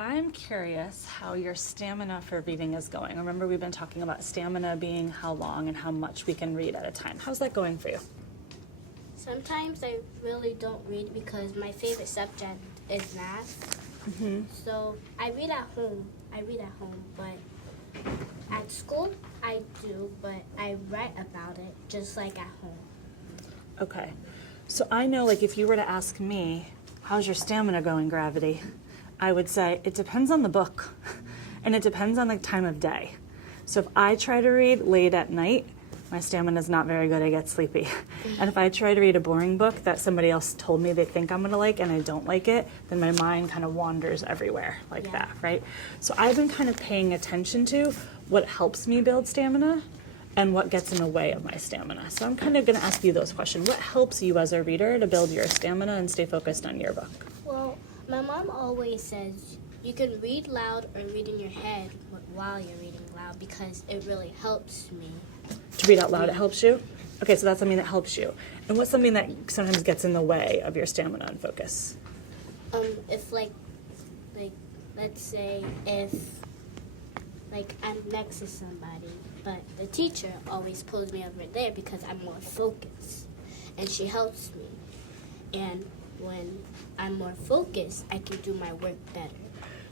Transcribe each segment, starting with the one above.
I'm curious how your stamina for reading is going. Remember, we've been talking about stamina being how long and how much we can read at a time. How's that going for you? Sometimes I really don't read because my favorite subject is math. So I read at home. But at school I do, but I write about it just like at home. Okay. So I know, like, if you were to ask me, how's your stamina going, Gravity? I would say it depends on the book, and it depends on the time of day. So if I try to read late at night, my stamina is not very good. I get sleepy. And if I try to read a boring book that somebody else told me they think I'm going to like and I don't like it, then my mind kind of wanders everywhere like that, right? So I've been kind of paying attention to what helps me build stamina and what gets in the way of my stamina. So I'm kind of going to ask you those questions. What helps you as a reader to build your stamina and stay focused on your book? Well, my mom always says you can read loud or read in your head while you're reading loud because it really helps me. To read out loud, it helps you? Okay, so that's something that helps you. And what's something that sometimes gets in the way of your stamina and focus? If like let's say if like I'm next to somebody, but the teacher always pulls me over there because I'm more focused, and she helps me. And when I'm more focused, I can do my work better.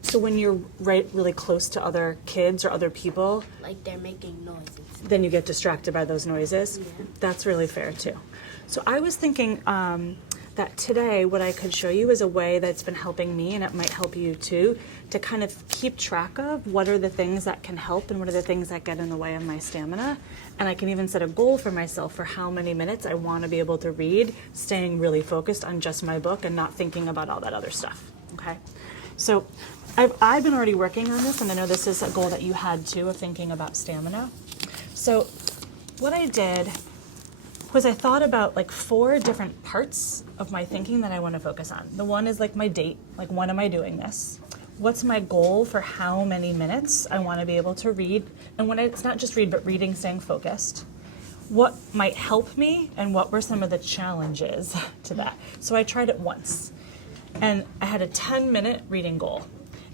So when you're right really close to other kids or other people, Like they're making noises. then you get distracted by those noises? Yeah. That's really fair too. So I was thinking that today what I could show you is a way that's been helping me, and it might help you too, to kind of keep track of what are the things that can help and what are the things that get in the way of my stamina. And I can even set a goal for myself for how many minutes I want to be able to read, staying really focused on just my book and not thinking about all that other stuff, okay? So I've been already working on this, and I know this is a goal that you had too, of thinking about stamina. So what I did was I thought about like 4 different parts of my thinking that I want to focus on. The one is like my date, like when am I doing this? What's my goal for how many minutes I want to be able to read? And when it's not just read, but reading, staying focused. What might help me, and what were some of the challenges to that? So I tried it once, and I had a 10-minute reading goal.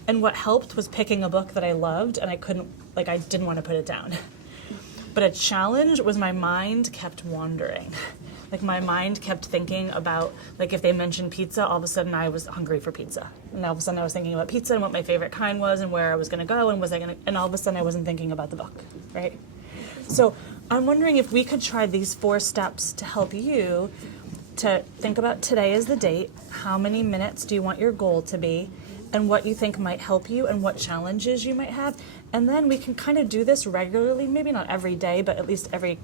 And what helped was picking a book that I loved, and I didn't want to put it down. But a challenge was my mind kept wandering. Like my mind kept thinking about, like if they mentioned pizza, all of a sudden I was hungry for pizza. And all of a sudden I was thinking about pizza and what my favorite kind was and where I was gonna go and all of a sudden I wasn't thinking about the book, right? So I'm wondering if we could try these 4 steps to help you to think about today as the date, how many minutes do you want your goal to be, and what you think might help you and what challenges you might have. And then we can kind of do this regularly, maybe not every day, but at least every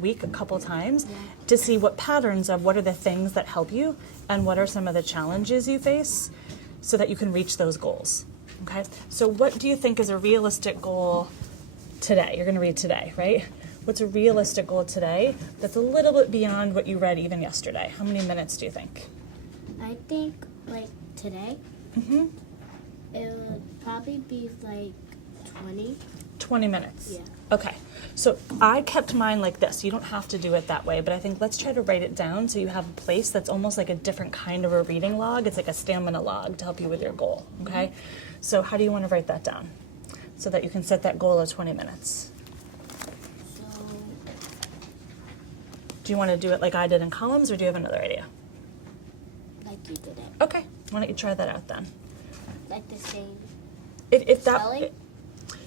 week, a couple times, to see what patterns of what are the things that help you and what are some of the challenges you face so that you can reach those goals. Okay? So what do you think is a realistic goal today? You're going to read today, right? What's a realistic goal today that's a little bit beyond what you read even yesterday? How many minutes do you think? I think like today, it would probably be like 20. 20 minutes? Yeah. Okay. So I kept mine like this. You don't have to do it that way, but I think let's try to write it down so you have a place that's almost like a different kind of a reading log. It's like a stamina log to help you with your goal, okay? So how do you want to write that down so that you can set that goal of 20 minutes? So, Do you want to do it like I did in columns, or do you have another idea? like you did it. Okay. Why don't you try that out then? Like the same If that, spelling?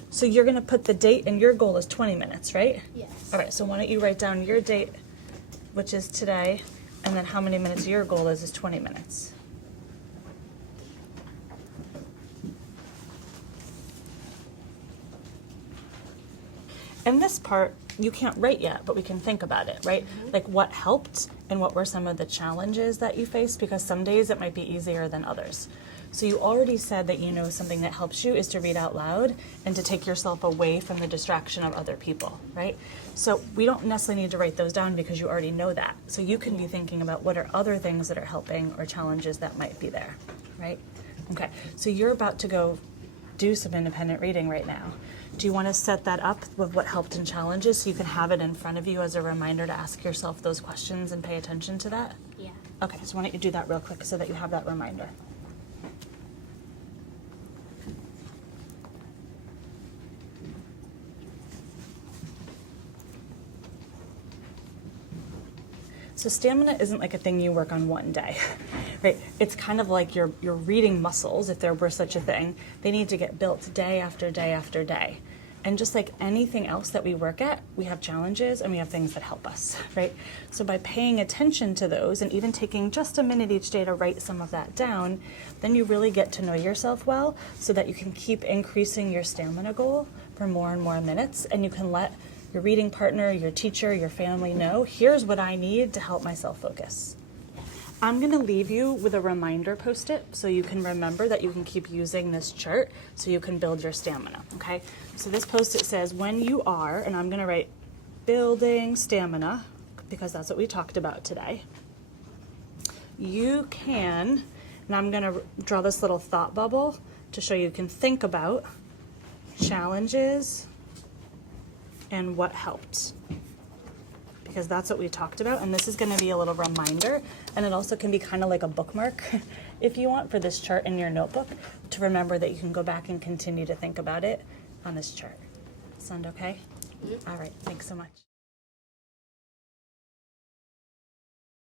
so you're going to put the date, and your goal is 20 minutes, right? Yes. All right, so why don't you write down your date, which is today, and then how many minutes your goal is 20 minutes. And this part, you can't write yet, but we can think about it, right? Like what helped and what were some of the challenges that you faced, because some days it might be easier than others. So you already said that you know something that helps you is to read out loud and to take yourself away from the distraction of other people, right? So we don't necessarily need to write those down because you already know that. So you can be thinking about what are other things that are helping or challenges that might be there, right? Okay, so you're about to go do some independent reading right now. Do you want to set that up with what helped and challenges so you can have it in front of you as a reminder to ask yourself those questions and pay attention to that? Yeah. Okay, so why don't you do that real quick so that you have that reminder. So stamina isn't like a thing you work on one day, right? It's kind of like your reading muscles, if there were such a thing. They need to get built day after day after day. And just like anything else that we work at, we have challenges and we have things that help us, right? So by paying attention to those and even taking just a minute each day to write some of that down, then you really get to know yourself well so that you can keep increasing your stamina goal for more and more minutes, and you can let your reading partner, your teacher, your family know, here's what I need to help myself focus. I'm going to leave you with a reminder post-it so you can remember that you can keep using this chart so you can build your stamina, okay? So this post-it says, when you are, and I'm going to write building stamina because that's what we talked about today. You can, and I'm going to draw this little thought bubble to show you can think about challenges and what helped, because that's what we talked about, and this is going to be a little reminder, and it also can be kind of like a bookmark if you want for this chart in your notebook to remember that you can go back and continue to think about it on this chart. Sound okay? All right, thanks so much.